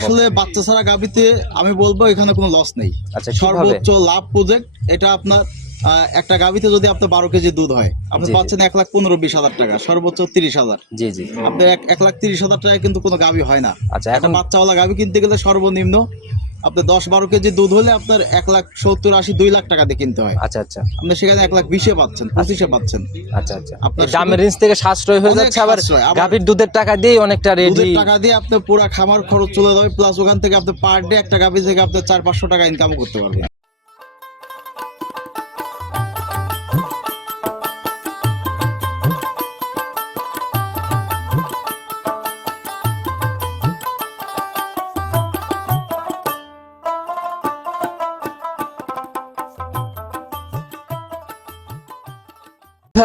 আসলে বাচ্চা ছাড়া গাবিতে আমি বলব এখানে কোনো লস নেই। আচ্ছা সর্বোচ্চ লাভ প্রজেক্ট এটা আপনার একটা গাবিতে যদি আপনার বারো কেজি দুধ হয় আপনি। পাচ্ছেন এক লাখ পনেরো বিশ হাজার টাকা সর্বোচ্চ তিরিশ হাজার। জি জি। আপনার এক লাখ তিরিশ হাজার টাকা কিন্তু কোনো গাবি হয় না। আচ্ছা এখন বাচ্চাওয়ালা গাবি কিনতে গেলে সর্বনিম্ন আপনার দশ বারো কেজি দুধ হলে আপনার এক লাখ সত্তর আশি দুই লাখ টাকা দিয়ে কিনতে হয়। আচ্ছা আচ্ছা। আপনি সেখানে এক লাখ বিশে পাচ্ছেন পঁচিশে পাচ্ছেন। আচ্ছা আচ্ছা। আপনার দামের রেঞ্জ থেকে সাশ্রয় হয়ে যাচ্ছে আবার গাভীর দুধের টাকা দিয়ে অনেকটা রেডি দুধের টাকা দিয়ে আপনি পুরো খামার খরচ চলে যাবে প্লাস ওখান থেকে আপনি পার ডে একটা গাভী থেকে আপনি চার পাঁচশো টাকা ইনকাম করতে পারবেন।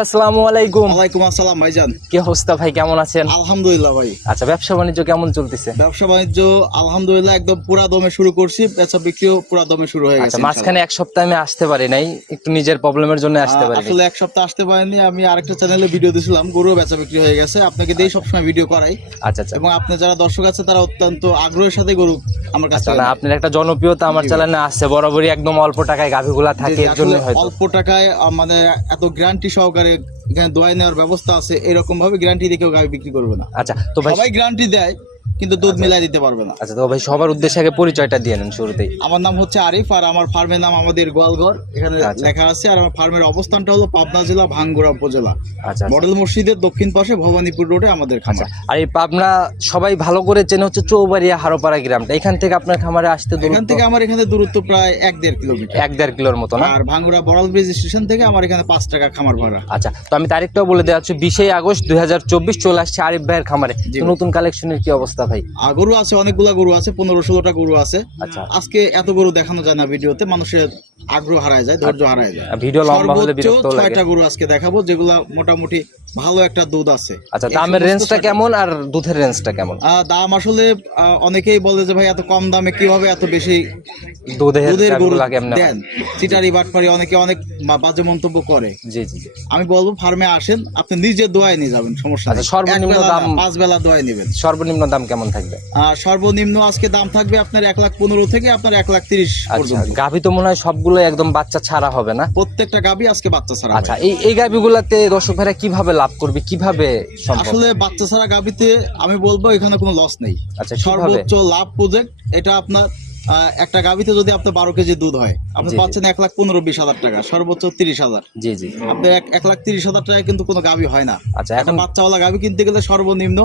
আসসালামু আলাইকুম। ওয়ালাইকুম আসসালাম ভাইজান। কি অবস্থা ভাই কেমন আছেন? আলহামদুলিল্লাহ ভাই। আচ্ছা ব্যবসা বাণিজ্য কেমন চলতেছে? ব্যবসা বাণিজ্য আলহামদুলিল্লাহ একদম পুরা দমে শুরু করছি বেচা বিক্রিও পুরা দমে শুরু হয়ে গেছে আচ্ছা মাঝখানে এক সপ্তাহ আমি আসতে পারি নাই একটু নিজের প্রবলেমের জন্য আসতে পারি আসলে এক সপ্তাহ আসতে পারেনি আমি আরেকটা চ্যানেলে ভিডিও দিয়েছিলাম গরু বেচা বিক্রি হয়ে গেছে আপনাকে দিয়ে সবসময় ভিডিও করাই। আচ্ছা আচ্ছা। এবং আপনার যারা দর্শক আছে তারা অত্যন্ত আগ্রহের সাথে গরু আমার কাছে আচ্ছা না আপনার একটা জনপ্রিয়তা আমার চ্যানেলে আছে বরাবরই একদম অল্প টাকায় গাভীগুলা থাকে এর জন্য অল্প টাকায় মানে এত গ্যারান্টি সহকারে এখানে দোয়াই নেওয়ার ব্যবস্থা আছে এরকম ভাবে গ্যারান্টি দিয়ে কেউ গাড়ি বিক্রি করবে না। আচ্ছা তো ভাই সবাই গ্যারান্টি দেয় কিন্তু দুধ মিলাই দিতে পারবে না। আচ্ছা তো ভাই সবার উদ্দেশ্যে আগে পরিচয়টা দিয়ে নেন শুরুতেই। আমার নাম হচ্ছে আরিফ আর আমার ফার্মের নাম আমাদের গোয়ালঘর। এখানে আচ্ছা। লেখা আছে আর আমার ফার্মের অবস্থানটা হলো পাবনা জেলা ভাঙ্গুড়া উপজেলা। আচ্ছা আচ্ছা। মডেল মসজিদের দক্ষিণ পাশে ভবানীপুর রোডে আমাদের আচ্ছা খামার আর এই পাবনা সবাই ভালো করে চেনে হচ্ছে চৌবাড়িয়া হারোপাড়া গ্রামটা। এখান থেকে আপনার খামারে আসতে এখান থেকে আমার এখানে দূরত্ব প্রায় এক দেড় কিলোমিটার। এক দেড় কিলোর মতো না? আর ভাঙ্গুড়া বড়াল ব্রিজ স্টেশন থেকে আমার এখানে পাঁচ টাকা খামার ভাড়া। আচ্ছা তো আমি তারিখটাও বলে দেওয়া হচ্ছে বিশে আগস্ট দুই হাজার চব্বিশ চলে আসছে আরিফ ভাইয়ের খামারে। নতুন কালেকশনের কি অবস্থা? ভাই? গরু আছে অনেকগুলা গরু আছে পনেরো ষোলোটা গরু আছে। আচ্ছা। আজকে এত গরু দেখানো যায় না ভিডিওতে মানুষের আগ্রহ হারায় যায় ধৈর্য হারায় যায়। ভিডিও লম্বা হলে বিরক্ত লাগে। ছয়টা গরু আজকে দেখাবো যেগুলা মোটামুটি ভালো একটা দুধ আছে। আচ্ছা দামের রেঞ্জটা কেমন আর দুধের রেঞ্জটা কেমন? দাম আসলে অনেকেই বলে যে ভাই এত কম দামে কীভাবে এত বেশি দুধের দুধের গরু দেন। চিটারি বাটপারি অনেকে অনেক বাজে মন্তব্য করে। জি জি আমি বলব ফার্মে আসেন আপনি নিজে দোয়ায় নিয়ে যাবেন সমস্যা আচ্ছা, নেই। সর্বনিম্ন দাম- পাঁচ বেলা দোয়ায় নেবেন। সর্বনিম্ন দাম কেমন থাকবে? সর্বনিম্ন আজকে দাম থাকবে আপনার এক লাখ পনেরো থেকে আপনার এক লাখ তিরিশ আচ্ছা পর্যন্ত। গাভী তো মনে হয় সবগুলো একদম বাচ্চা ছাড়া হবে না? প্রত্যেকটা গাবি আজকে বাচ্চা ছাড়া আচ্ছা। এই এই গাভীগুলাতে দর্শক ভাইরা কীভাবে লাভ করবে? কীভাবে আসলে বাচ্চা ছাড়া গাবিতে আমি বলব এখানে কোনো লস নেই। আচ্ছা সর্বোচ্চ লাভ প্রজেক্ট এটা আপনার একটা গাবিতে যদি আপনার বারো কেজি দুধ হয় আপনি। পাচ্ছেন এক লাখ পনেরো বিশ হাজার টাকা সর্বোচ্চ তিরিশ হাজার। জি জি। আপনার এক লাখ তিরিশ হাজার টাকায় কিন্তু কোনো গাবি হয় না। আচ্ছা এখন এখন বাচ্চাওয়ালা গাবি কিনতে গেলে সর্বনিম্ন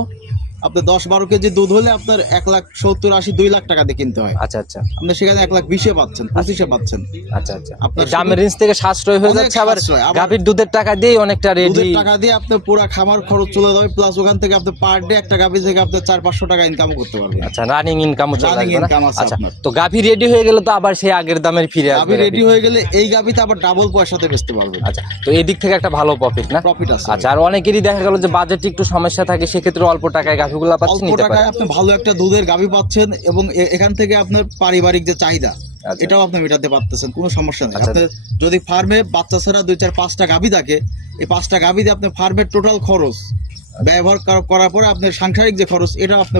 আপনার দশ বারো কেজি দুধ হলে আপনার এক লাখ সত্তর আশি দুই লাখ টাকা দিয়ে কিনতে হয়। আচ্ছা আচ্ছা। আপনি সেখানে এক লাখ বিশে পাচ্ছেন পঁচিশে পাচ্ছেন। আচ্ছা আচ্ছা। আপনার দামের রেঞ্জ থেকে সাশ্রয় হয়ে যাচ্ছে আবার গাভীর দুধের টাকা দিয়ে অনেকটা রেডি দুধের টাকা দিয়ে আপনার পুরো খামার খরচ চলে যাবে প্লাস ওখান থেকে আপনি পার ডে একটা গাভি থেকে আপনি চার পাঁচশো টাকা ইনকাম করতে পারবেন আচ্ছা রানিং ইনকামও চলে Running আসবে না? income আছে আচ্ছা তো গাভী রেডি হয়ে গেলে তো আবার সেই আগের দামের ফিরে গাভি আসবে রেডি হয়ে গেলে এই গাভিতে আবার ডাবল পয়সাতে বেচতে পারবে। আচ্ছা তো এই দিক থেকে একটা ভালো প্রফিট না? প্রফিট আছে। আচ্ছা আর অনেকেরই দেখা গেল যে বাজেট একটু সমস্যা থাকে সেক্ষেত্রে অল্প টাকায় গাভীগুলা পাচ্ছেন নিতে পারেন আপনি ভালো একটা দুধের গাভি পাচ্ছেন এবং এখান থেকে আপনার পারিবারিক যে চাহিদা আচ্ছা। এটাও আপনি মেটাতে পারতেছেন কোনো সমস্যা নেই আচ্ছা। আপনার যদি ফার্মে বাচ্চা ছাড়া দুই চার পাঁচটা গাভি থাকে এই পাঁচটা গাভি দিয়ে আপনার ফার্মের টোটাল খরচ ব্যবহার করার পরে আপনার সাংসারিক যে খরচ এটা যাবে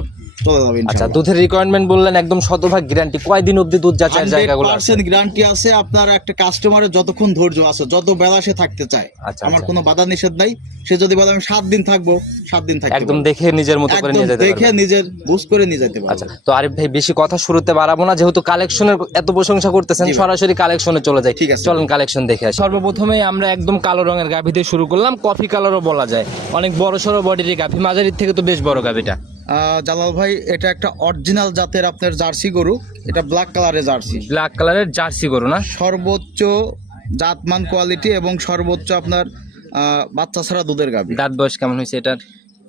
আচ্ছা দুধের রিকোয়ারমেন্ট বললেন একদম শতভাগ গ্যারান্টি কয়দিন অবধি দুধ যাচাইয়ের জায়গাগুলো আছে? গ্যারান্টি আছে আপনার একটা কাস্টমারের যতক্ষণ ধৈর্য আছে যত বেলা সে থাকতে চায়। আচ্ছা, আমার আচ্ছা। কোনো বাধা নিষেধ নাই। সে যদি বলে আমি সাত দিন থাকব সাত দিন একদম দেখে নিজের মতো করে নিয়ে যেতে দেখে নিজের বুঝ করে নিয়ে যেতে পারবে। আচ্ছা তো আরিফ ভাই বেশি কথা শুরুতে বাড়াবো না যেহেতু কালেকশনের এত প্রশংসা করতেছেন। সরাসরি কালেকশনে চলে যাই। ঠিক আছে। চলেন কালেকশন দেখে আসি। সর্বপ্রথমে আমরা একদম কালো রঙের গাভি দিয়ে শুরু করলাম। কফি কালারও বলা যায়। অনেক বড় সড়ো বডির গাভি। মাঝারির থেকে তো বেশ বড় গাভিটা। জালাল ভাই এটা একটা অরিজিনাল জাতের আপনার জার্সি গরু। এটা ব্ল্যাক কালারের জার্সি। ব্ল্যাক কালারের জার্সি গরু না? সর্বোচ্চ জাতমান কোয়ালিটি এবং সর্বোচ্চ আপনার বাচ্চা ছাড়া দুধের গাভি। দাঁত বয়স কেমন হয়েছে এটার?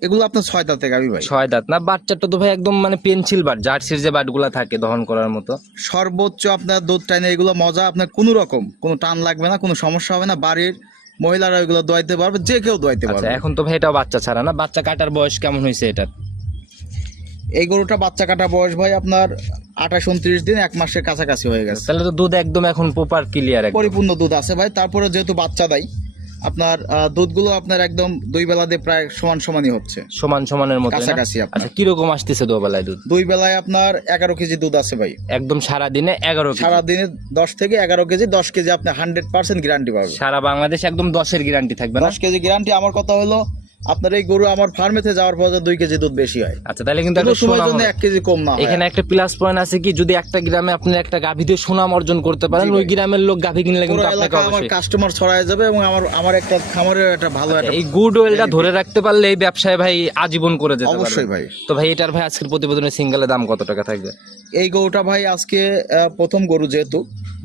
এগুলো আপনার ছয় দাঁতে গাবি ভাই। ছয় দাঁত। না বাচ্চাটা তো ভাই একদম মানে পেন্সিল বাট জার্সির যে বাটগুলা থাকে দহন করার মতো। সর্বোচ্চ আপনার দুধ টাইনে এগুলো মজা আপনার কোনো রকম কোনো টান লাগবে না কোনো সমস্যা হবে না বাড়ির মহিলারা এগুলো দোয়াইতে পারবে যে কেউ দোয়াইতে আচ্ছা পারবে। এখন তো ভাই এটাও বাচ্চা ছাড়া না? বাচ্চা কাটার বয়স কেমন হয়েছে এটার? এই গরুটা বাচ্চা কাটা বয়স ভাই আপনার আঠাশ উনত্রিশ দিন এক মাসের কাছাকাছি হয়ে গেছে। তাহলে তো দুধ একদম এখন প্রপার ক্লিয়ার পরিপূর্ণ দুধ আছে ভাই। তারপরে যেহেতু বাচ্চা দেয় আপনার দুধগুলো আপনার একদম দুই বেলা দিয়ে প্রায় সমান সমানই হচ্ছে। সমান সমানের মতো কাছাকাছি আপনার। আচ্ছা কীরকম আসতেছে দোবেলায় দুধ? দুই বেলায় আপনার এগারো কেজি দুধ আছে ভাই। একদম সারা দিনে এগারো কেজি। সারাদিনে দশ থেকে এগারো কেজি দশ কেজি আপনি হান্ড্রেড পার্সেন্ট গ্যারান্টি পাবেন। সারা বাংলাদেশ একদম দশের গ্যারান্টি থাকবে না? দশ কেজি গ্যারান্টি আমার কথা হলো আপনার এই গরু আমার ফার্মেতে যাওয়ার পর দুই কেজি দুধ বেশি হয়। আচ্ছা তাহলে কিন্তু একটা সময়ের জন্য এক কেজি কম না এখানে একটা প্লাস পয়েন্ট আছে কি যদি একটা গ্রামে আপনি একটা গাভী দিয়ে সুনাম অর্জন করতে পারেন ওই গ্রামের লোক গাভী কিনলে কিন্তু আপনাকে আমার কাস্টমার ছড়ায় যাবে এবং আমার আমার একটা খামারের একটা ভালো একটা এই গুড ওয়েলটা ধরে রাখতে পারলে এই ব্যবসায় ভাই আজীবন করে যেতে পারবে অবশ্যই ভাই। তো ভাই এটার ভাই আজকের প্রতিবেদনের সিঙ্গেলের দাম কত টাকা থাকবে? এই গরুটা ভাই আজকে প্রথম গরু যেহেতু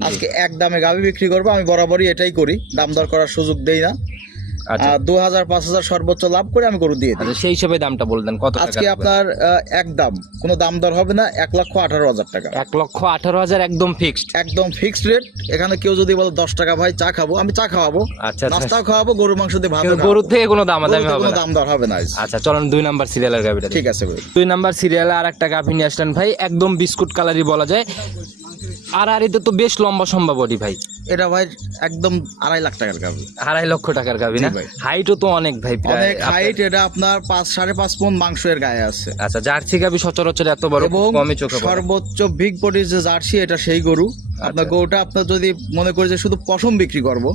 আজকে এক দামে গাভি বিক্রি করব আমি বরাবরই এটাই করি। দাম দর করার সুযোগ দেই না। আচ্ছা। দু হাজার পাঁচ হাজার সর্বোচ্চ লাভ করে আমি গরু দিয়ে দিই। আচ্ছা সেই হিসাবে দামটা বলতেন কত আজকে আপনার এক দাম। কোনো দাম দর হবে না এক লক্ষ আঠারো হাজার টাকা। এক লক্ষ আঠারো হাজার একদম ফিক্সড একদম ফিক্সড রেট এখানে কেউ যদি বলে দশ টাকা ভাই চা খাব আমি চা খাওয়াবো। আচ্ছা আচ্ছা। নাস্তাও খাওয়াবো গরু মাংস দিয়ে ভাত গরুর থেকে কোনো দাম দামি হবে না। দাম দর হবে না আচ্ছা চলুন দুই নাম্বার সিরিয়ালের গাভিটা ঠিক আছে ভাই। দুই নাম্বার সিরিয়ালে আর একটা গাভি নিয়ে আসলেন ভাই। একদম বিস্কুট কালারই বলা যায়। আর আর এটা তো বেশ লম্বা সম্ভব বডি ভাই। এটা ভাই একদম আড়াই লাখ টাকার গাবি আড়াই লক্ষ টাকার গাবি না? হাইটও তো অনেক ভাই অনেক হাইট এটা আপনার পাঁচ সাড়ে পাঁচ পন মাংসের গায়ে আছে। আচ্ছা জার্সি গাবি সচরাচর এত বড় কমই চোখে সর্বোচ্চ বিগ বডির যে জার্সি এটা সেই গরু। আপনার আচ্ছা। গরুটা আপনার যদি মনে করি যে শুধু পশম বিক্রি করব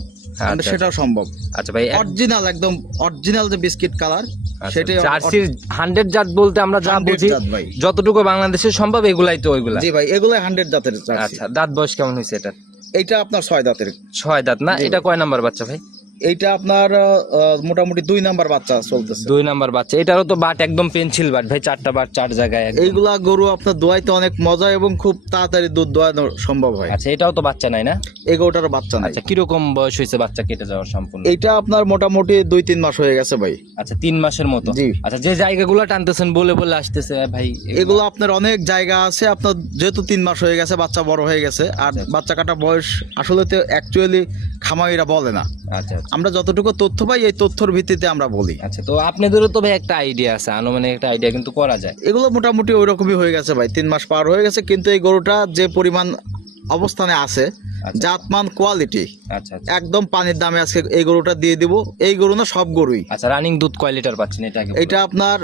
সেটাও সম্ভব। আচ্ছা ভাই অরিজিনাল একদম অরিজিনাল যে বিস্কিট কালার আচ্ছা, সেটাই জার্সির হান্ড্রেড জাত বলতে আমরা যা বুঝি। যতটুকু বাংলাদেশে সম্ভব এগুলাই তো ওইগুলা। জি ভাই এগুলাই হান্ড্রেড জাতের আচ্ছা দাঁত বয়স কেমন হয়েছে এটা এইটা আপনার ছয় দাঁতের। ছয় দাঁত না? এটা কয় নাম্বার বাচ্চা ভাই? এইটা আপনার মোটামুটি দুই নাম্বার বাচ্চা চলতেছে। দুই নাম্বার বাচ্চা। এটারও তো বাট একদম পেন্সিল বাট ভাই চারটা বাট চার জায়গায় এইগুলা গরু আপনার দোয়াইতে অনেক মজা এবং খুব তাড়াতাড়ি দুধ দোয়ানো সম্ভব হয়। আচ্ছা এটাও তো বাচ্চা নাই না? এই গরুটার বাচ্চা নাই। আচ্ছা কীরকম বয়স হয়েছে বাচ্চা কেটে যাওয়ার সম্পূর্ণ? এইটা আপনার মোটামুটি দুই তিন মাস হয়ে গেছে ভাই। আচ্ছা তিন মাসের মতো? জি। আচ্ছা যে জায়গাগুলো টানতেছেন বলে বলে আসতেছে ভাই এগুলো আপনার অনেক জায়গা আছে আপনার যেহেতু তিন মাস হয়ে গেছে বাচ্চা বড় হয়ে গেছে আর আচ্ছা। বাচ্চা কাটা বয়স আসলে তো অ্যাকচুয়ালি খামারিরা বলে না। আচ্ছা আচ্ছা। আমরা যতটুকু তথ্য পাই এই তথ্যর ভিত্তিতে আমরা বলি। আচ্ছা তো আপনাদেরও তো ভাই একটা আইডিয়া আছে আনুমানিক একটা আইডিয়া কিন্তু করা যায়। এগুলো মোটামুটি ওই রকমই হয়ে গেছে ভাই তিন মাস পার হয়ে গেছে কিন্তু এই গরুটা যে পরিমাণ অবস্থানে আছে আচ্ছা। জাতমান কোয়ালিটি আচ্ছা আচ্ছা। একদম পানির দামে আজকে এই গরুটা দিয়ে দিব। এই গরু না সব গরুই। আচ্ছা রানিং দুধ কয় লিটার পাচ্ছেন? এটা। এটা আপনার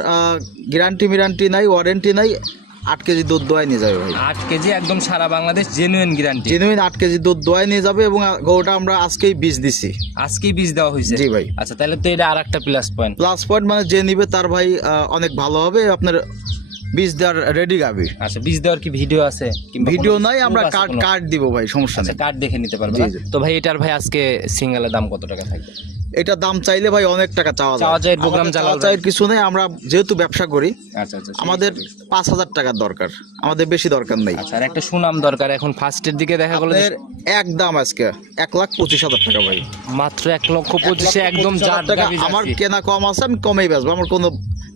গ্যারান্টি মিরান্টি নাই ওয়ারেন্টি নাই। আট কেজি দুধ দোয়াই নিয়ে যাবে ভাই। আট কেজি একদম সারা বাংলাদেশ জেনুইন গ্যারান্টি জেনুইন আট কেজি দুধ দোয়াই নিয়ে যাবে এবং গরুটা আমরা আজকেই বীজ দিছি। আজকেই বীজ দেওয়া হয়েছে? জি ভাই। আচ্ছা তাহলে তো এটা আর একটা প্লাস পয়েন্ট প্লাস পয়েন্ট মানে যে নিবে তার ভাই অনেক ভালো হবে। আপনার বীজ দেওয়ার রেডি গাবি। আচ্ছা বীজ দেওয়ার কি ভিডিও আছে ভিডিও নাই আমরা কার্ড কার্ড দিব ভাই সমস্যা আচ্ছা নেই। কার্ড দেখে নিতে পারবে। তো ভাই এটার ভাই আজকে সিঙ্গেলের দাম কত টাকা থাকবে? এটা দাম চাইলে ভাই অনেক টাকা চাওয়া যায়। চাওয়া যায়, চাওয়া চাইয়ের কিছু নেই আমরা যেহেতু ব্যবসা করি আচ্ছা আচ্ছা আমাদের পাঁচ হাজার টাকার দরকার আমাদের বেশি দরকার নেই। আচ্ছা আর একটা সুনাম দরকার এখন ফার্স্টের দিকে দেখা গেল এক দাম আজকে এক লাখ পঁচিশ হাজার টাকা ভাই। মাত্র এক লক্ষ পঁচিশে একদম টাকা আমার কেনা কম আছে আমি কমেই বেচবো আমার কোনো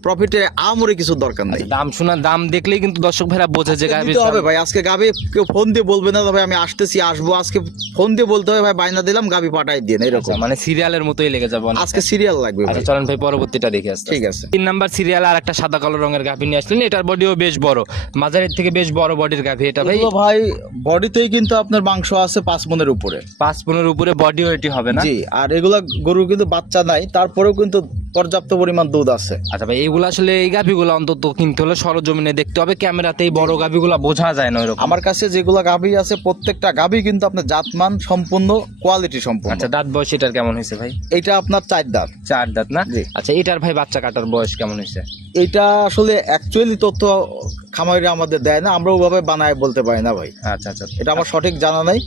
প্রফিটের আমরে কিছু দরকার নেই। আচ্ছা, দাম শোনা দাম দেখলেই কিন্তু দর্শক ভাইরা বোঝে যে দিতে হবে ভাই আজকে গাবি কেউ ফোন দিয়ে বলবে না তবে আমি আসতেছি আসব। আজকে ফোন দিয়ে বলতে হবে ভাই বাইনা দিলাম গাবি পাঠাই দিয়ে আচ্ছা, এরকম। মানে সিরিয়ালের মতোই লেগে যাবে আজকে সিরিয়াল লাগবে আচ্ছা চলেন ভাই পরবর্তীটা দেখে আসতে ঠিক আছে। তিন নাম্বার সিরিয়াল আর একটা সাদা কালো রঙের গাভী নিয়ে আসলেন। এটার বডিও বেশ বড়। মাঝারের থেকে বেশ বড় বডির গাভী এটা ভাই। ভাই বডিতেই কিন্তু আপনার মাংস আছে পাঁচ মনের উপরে। পাঁচ পনেরো উপরে বডিও এটি হবে না? জি আর এগুলা গরু কিন্তু বাচ্চা নাই তারপরেও কিন্তু পর্যাপ্ত পরিমাণ দুধ আছে। আচ্ছা ভাই এইগুলো আসলে এই গাভীগুলো অন্তত কিনতে হলে সরজমিনে দেখতে হবে ক্যামেরাতে এই বড় গাভীগুলো বোঝা যায় না ওইরকম। আমার কাছে যেগুলো গাভী আছে প্রত্যেকটা গাভী কিন্তু আপনার জাতমান সম্পূর্ণ কোয়ালিটি সম্পূর্ণ। আচ্ছা দাঁত বয়স এটার কেমন হয়েছে ভাই? এটা আপনার চার দাঁত। চার দাঁত না। আচ্ছা এটার ভাই বাচ্চা কাটার বয়স কেমন হয়েছে? এটা আসলে অ্যাকচুয়ালি তথ্য খামারিরা আমাদের দেয় না আমরা ওভাবে বানায় বলতে পারি না ভাই। আচ্ছা আচ্ছা। এটা আমার সঠিক জানা নাই।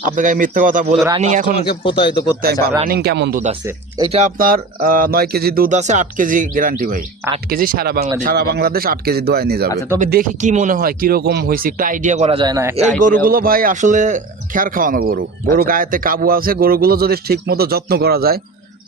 আপনাকে আমি মিথ্যে কথা বলে রানিং এখন- প্রতারিত করতে না। রানিং কেমন দুধ আছে? এটা আপনার নয় কেজি দুধ আছে আট কেজি গ্যারান্টি ভাই। আট কেজি সারা বাংলাদেশ সারা বাংলাদেশ আট কেজি দোয়াই নিয়ে যাবে। আচ্ছা তবে দেখে কি মনে হয় কীরকম হয়েছে একটু আইডিয়া করা যায় না এই গরুগুলো ভাই আসলে খেয়ার খাওয়ানো গরু। গরু গায়েতে কাবু আছে গরুগুলো যদি ঠিক মতো যত্ন করা যায়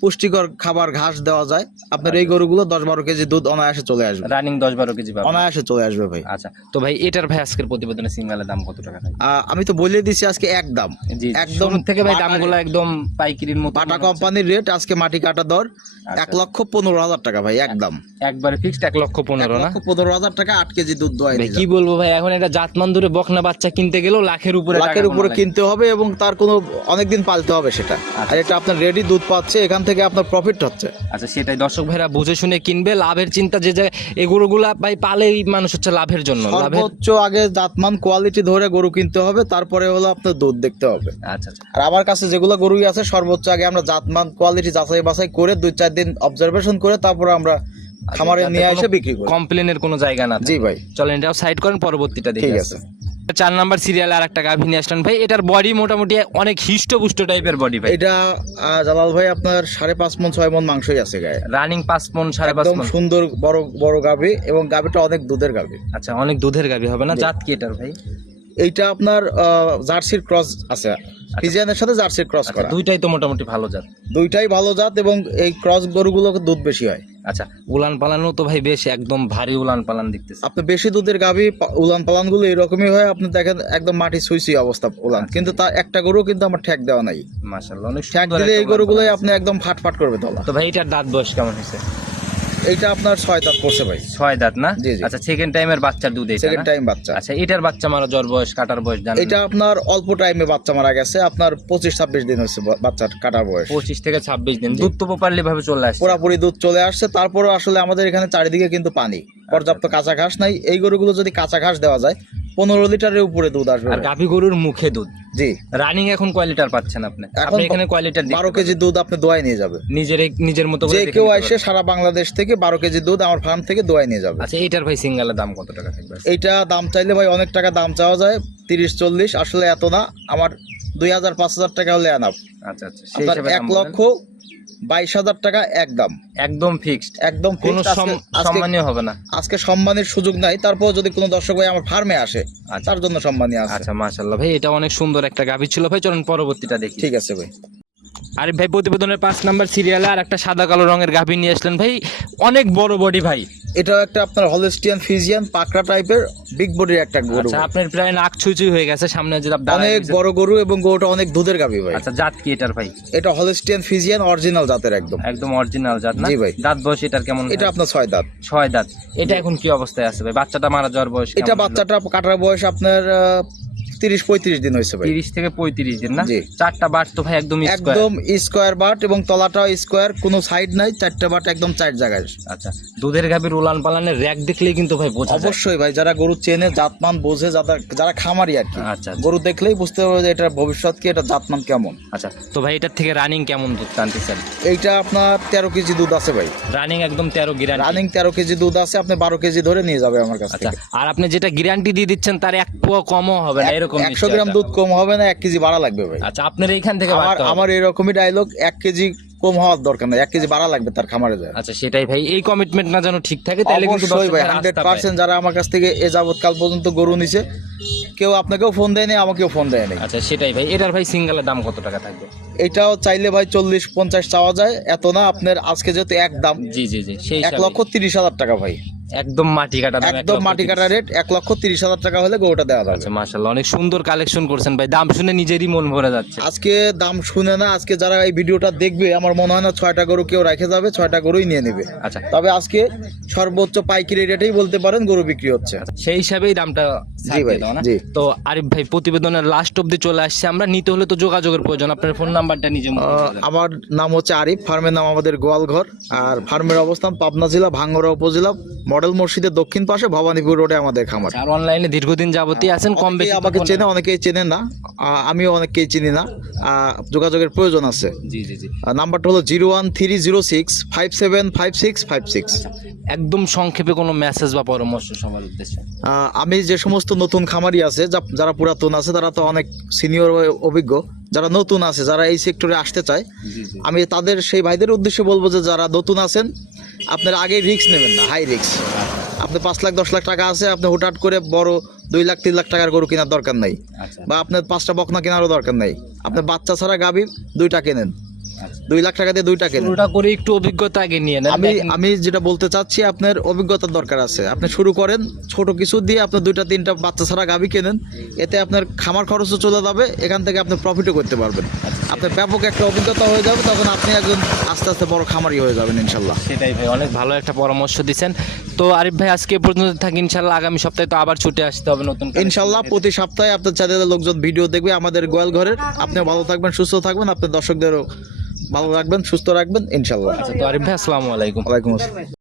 পুষ্টিকর খাবার ঘাস দেওয়া যায়। আপনার এই গরুগুলো দশ বারো কেজি দুধ অনায়াসে চলে আসবে। রানিং দশ বারো কেজি অনায়াসে চলে আসবে ভাই। আচ্ছা তো ভাই এটার ভাই আজকের প্রতিবেদনে সিঙ্গালের দাম কত টাকা থাকবে আহ, আমি তো বলে দিছি আজকে এক দাম। জি একদম একদম থেকে ভাই দামগুলো একদম পাইকারির মতো মনে হচ্ছে। কোম্পানির রেট আজকে মাটি কাটা দর আচ্ছা। এক লক্ষ পনেরো হাজার টাকা ভাই একদম একবারে ফিক্সড এক লক্ষ পনেরো না? লক্ষ পনেরো হাজার টাকা আট কেজি দুধ দোয়াই ভাই কি বলব ভাই এখন একটা জাতমান ধরে বকনা বাচ্চা কিনতে গেলেও লাখের উপরে লাখের উপরে লাগে। কিনতে হবে এবং তার কোনো অনেকদিন পালতে হবে সেটা। আচ্ছা। আর এটা আপনার রেডি দুধ পাচ্ছে এখান থেকে থেকে আপনার প্রফিট হচ্ছে। আচ্ছা সেটাই। দর্শক ভাইরা বুঝে শুনে কিনবে। লাভের চিন্তা যে যে এগুলোগুলা ভাই পালেই মানুষ হচ্ছে লাভের জন্য। লাভের সর্বোচ্চ আগে জাতমান কোয়ালিটি ধরে গরু কিনতে হবে তারপরে হলো আপনার দুধ দেখতে হবে। আচ্ছা আচ্ছা। আর আমার কাছে যেগুলো গরুই আছে সর্বোচ্চ আগে আমরা জাতমান কোয়ালিটি যাচাই বাছাই করে দুই চার দিন অবজারভেশন করে তারপরে আমরা খামারে যাতে নিয়ে এসে বিক্রি করি। কমপ্লেনের কোনো জায়গা না জি ভাই। চলেন এটাও সাইড করেন পরবর্তীটা দেখি ঠিক আছে। চার নাম্বার সিরিয়ালে আর একটা গাভী নিয়ে আসলেন ভাই। এটার বডি মোটামুটি অনেক হিষ্টপুষ্ট টাইপের বডি ভাই। এটা জালাল ভাই আপনার সাড়ে পাঁচ মন ছয় মন মাংসই আছে গায়ে। রানিং পাঁচ মন সাড়ে পাঁচ মন। সুন্দর বড় বড় গাভি এবং গাভিটা অনেক দুধের গাভি। আচ্ছা অনেক দুধের গাভী হবে না? জাত কি এটার ভাই? এইটা আপনার জার্সির ক্রস আছে। ফিজিয়ানের সাথে জার্সির ক্রস আচ্ছা করা। দুইটাই তো মোটামুটি ভালো জাত। দুইটাই ভালো জাত এবং এই ক্রস গরুগুলোকে দুধ বেশি হয়। আচ্ছা উলান পালানও তো ভাই বেশ একদম ভারী উলান পালান দেখতেছে। আপনি বেশি দুধের গাভি উলান পালানগুলো এরকমই হয় আপনি দেখেন একদম মাটি সুইসি অবস্থা উলান। কিন্তু তার একটা গরু কিন্তু আমার ঠ্যাক দেওয়া নাই। মাশাআল্লাহ অনেক সুন্দর দিলে এই গরুগুলোই আপনি একদম ফাটফাট করবে তোলা। তো ভাই এটার দাঁত বয়স কেমন হয়েছে? এইটা আপনার ছয় দাঁত পড়ছে ভাই। ছয় দাঁত না। আচ্ছা সেকেন্ড টাইমের বাচ্চার দুধ এটা সেকেন্ড টাইম বাচ্চা। আচ্ছা এটার বাচ্চা মারা জ্বর বয়স কাটার বয়স জানেন এটা আপনার অল্প টাইমে বাচ্চা মারা গেছে আপনার পঁচিশ ছাব্বিশ দিন হচ্ছে বাচ্চার কাটার বয়স। পঁচিশ থেকে ছাব্বিশ দিন। দুধ তো প্রপারলি ভাবে চলে আসছে। পুরোপুরি দুধ চলে আসছে তারপরে আসলে আমাদের এখানে চারিদিকে কিন্তু পানি পর্যাপ্ত কাঁচা ঘাস নাই। এই গরুগুলো যদি কাঁচা ঘাস দেওয়া যায় পনেরো লিটারের উপরে দুধ আসবে আর গাভী গরুর মুখে দুধ? জি। রানিং এখন কয় লিটার পাচ্ছেন আপনি? এখন আপনি এখানে কয় লিটার বারো কেজি দুধ আপনি দোয়াই নিয়ে যাবে। নিজের নিজের মতো করে যে কেউ আসে সারা বাংলাদেশ থেকে বারো কেজি দুধ আমার ফার্ম থেকে দোয়াই নিয়ে যাবে। আচ্ছা এইটার ভাই সিঙ্গেলের দাম কত টাকা থাকবে? এইটা দাম চাইলে ভাই অনেক টাকা দাম চাওয়া যায়। তিরিশ চল্লিশ আসলে এত না। আমার দুই হাজার পাঁচ হাজার টাকা হলে আনাপ আচ্ছা আচ্ছা সেই হিসাবে এক লক্ষ বাইশ হাজার টাকা একদম। একদম ফিক্সড একদম কোনো সম্মানীয় হবে না। আজকে সম্মানের সুযোগ নাই তারপর যদি কোনো দর্শক ভাই আমার ফার্মে আসে আচ্ছা। তার জন্য সম্মানী আছে। আচ্ছা মাশাল্লাহ ভাই এটা অনেক সুন্দর একটা গাভী ছিল। ভাই চলুন পরবর্তীটা দেখি। ঠিক আছে ভাই। আরে ভাই প্রতিবেদনের পাঁচ নাম্বার সিরিয়ালে আর একটা সাদা কালো রঙের গাভী নিয়ে আসলেন। ভাই অনেক বড় বডি ভাই। এটা একটা আপনার হলস্টিয়ান ফিজিয়ান পাকড়া টাইপের বিগ বডির একটা গরু। আচ্ছা আপনার প্রায় নাক ছুঁই হয়ে গেছে সামনে যে অনেক বড় গরু এবং গরুটা অনেক দুধের গাবি ভাই। আচ্ছা জাত কি এটার ভাই? এটা হলস্টিয়ান ফিজিয়ান অরিজিনাল জাতের একদম। একদম অরিজিনাল জাত না? জি ভাই। দাঁত বয়স এটার কেমন? এটা আপনার ছয় দাঁত। ছয় দাঁত। এটা এখন কি অবস্থায় আছে ভাই? বাচ্চাটা মারা যাওয়ার বয়স এটা বাচ্চাটা কাটার বয়স আপনার তিরিশ পঁয়ত্রিশ দিন হয়েছে ভাই। তিরিশ থেকে পঁয়ত্রিশ দিন না? চারটা বাট তো ভাই একদম। একদম স্কোয়ার বাট এবং তলাটাও স্কোয়ার কোনো সাইড নাই চারটে বাট একদম চার জায়গায়। আচ্ছা দুধের গাভীর উলান পালানের র্যাক দেখলেই কিন্তু ভাই বোঝা অবশ্যই ভাই যারা গরু চেনে জাতমান বোঝে যারা যারা খামারি আর কি। আচ্ছা আচ্ছা। গরু দেখলেই বুঝতে পারবে যে এটার ভবিষ্যৎ কি এটা জাতমান কেমন। আচ্ছা তো ভাই এটার থেকে রানিং কেমন দুধ টানতেছেন? এইটা আপনার তেরো কেজি দুধ আছে ভাই। রানিং একদম তেরো গ্যারান্টি রানিং তেরো কেজি দুধ আছে আপনি বারো কেজি ধরে নিয়ে যাবে আমার কাছ আচ্ছা আর আপনি যেটা গ্যারান্টি দিয়ে দিচ্ছেন তার এক পোয়া কমও হবে না এরকম একশো গ্রাম দুধ কম হবে না এক কেজি বাড়া লাগবে ভাই। আচ্ছা আপনার এইখান থেকে আমার আমার এরকমই ডায়লগ এক কেজি কম হওয়ার দরকার নাই এক কেজি বাড়া লাগবে তার খামারে যায়। আচ্ছা সেটাই ভাই এই কমিটমেন্ট না যেন ঠিক থাকে তাহলে কিন্তু ভাই হান্ড্রেড পার্সেন্ট যারা আমার কাছ থেকে এ যাবৎ কাল পর্যন্ত গরু নিছে কেউ আপনাকেও ফোন দেয়নি আমাকেও ফোন দেয়নি। আচ্ছা সেটাই ভাই এটার ভাই সিঙ্গেলের দাম কত টাকা থাকবে? এটাও চাইলে ভাই চল্লিশ পঞ্চাশ চাওয়া যায় এত না আপনার আজকে যেহেতু এক দাম জি জি জি সেই এক লক্ষ তিরিশ হাজার টাকা ভাই। একদম মাটি কাটা একদম মাটি কাটা রেট এক লক্ষ তিরিশ হাজার টাকা হলে গরুটা দেওয়া যাবে। মাসাল্লাহ অনেক সুন্দর কালেকশন করছেন ভাই। দাম শুনে নিজেরই মন ভরে যাচ্ছে। আজকে দাম শুনে না আজকে যারা এই ভিডিওটা দেখবে আমার মনে হয় না ছয়টা গরু কেউ রেখে যাবে ছয়টা গরুই নিয়ে নেবে। আচ্ছা। তবে আজকে সর্বোচ্চ পাইকারি রেটেই বলতে পারেন গরু বিক্রি হচ্ছে। সেই হিসাবেই দামটা জি ভাই, দিয়ে দাও না? জি। তো আরিফ ভাই প্রতিবেদনের লাস্ট অবধি চলে আসছে। আমরা নিতে হলে তো যোগাযোগের প্রয়োজন। আপনার ফোন নাম্বারটা নিজে। আমার নাম হচ্ছে আরিফ। ফার্মের নাম আমাদের গোয়ালঘর। আর ফার্মের অবস্থান পাবনা জেলা ভাঙ্গরা উপজেলা মডেল মসজিদের দক্ষিণ পাশে ভবানীপুর রোডে আমাদের খামার। আর অনলাইনে দীর্ঘদিন যাবতই আছেন কম অনেকেই বেশি আমাকে চেনে অনেকেই চেনে না। আমিও অনেককেই চিনি না। যোগাযোগের প্রয়োজন আছে। জি জি জি। নাম্বারটা হলো zero one three zero six five seven five six five six. একদম সংক্ষেপে কোনো মেসেজ বা পরামর্শ সবার উদ্দেশ্যে? আমি যে সমস্ত নতুন খামারি আছে যারা পুরাতন আছে তারা তো অনেক সিনিয়র অভিজ্ঞ। যারা নতুন আছে যারা এই সেক্টরে আসতে চায় আমি তাদের সেই ভাইদের উদ্দেশ্যে বলব যে যারা নতুন আছেন আপনার আগে রিস্ক নেবেন না হাই রিস্ক আপনি পাঁচ লাখ দশ লাখ টাকা আছে আপনি হুটহাট করে বড় দুই লাখ তিন লাখ টাকার গরু কেনার দরকার নাই। আচ্ছা। বা আপনার পাঁচটা বকনা কেনারও দরকার নাই। আপনার বাচ্চা ছাড়া গাভী দুইটা কেনেন। দুই লাখ টাকা দিয়ে দুইটা কেনেন? শুরুটা করে একটু অভিজ্ঞতা আগে নিয়ে নেন। আমি আমি যেটা বলতে চাচ্ছি আপনার অভিজ্ঞতার দরকার আছে। আপনি শুরু করেন ছোট কিছু দিয়ে আপনি দুইটা তিনটা বাচ্চা ছাড়া গাভী কেনেন। এতে আপনার খামার খরচও চলে যাবে এখান থেকে আপনি প্রফিটও করতে পারবেন। আপনার ব্যাপক একটা অভিজ্ঞতা হয়ে যাবে তখন আপনি একজন আস্তে আস্তে বড় খামারি হয়ে যাবেন ইনশাল্লাহ। সেটাই ভাই অনেক ভালো একটা পরামর্শ দিচ্ছেন তো আরিফ ভাই আজকে পর্যন্ত থাকি ইনশাল্লাহ আগামী সপ্তাহে তো আবার ছুটে আসতে হবে নতুন করে। ইনশাল্লাহ প্রতি সপ্তাহে আপনার চ্যানেলের লোকজন ভিডিও দেখবে আমাদের গোয়াল ঘরের। আপনি ভালো থাকবেন সুস্থ থাকবেন। আপনার দর্শকদেরও ভালো রাখবেন সুস্থ রাখবেন ইনশাল্লাহ তো আরিফ ভাই আসসালামু আলাইকুম। ওয়ালাইকুম আসসালাম।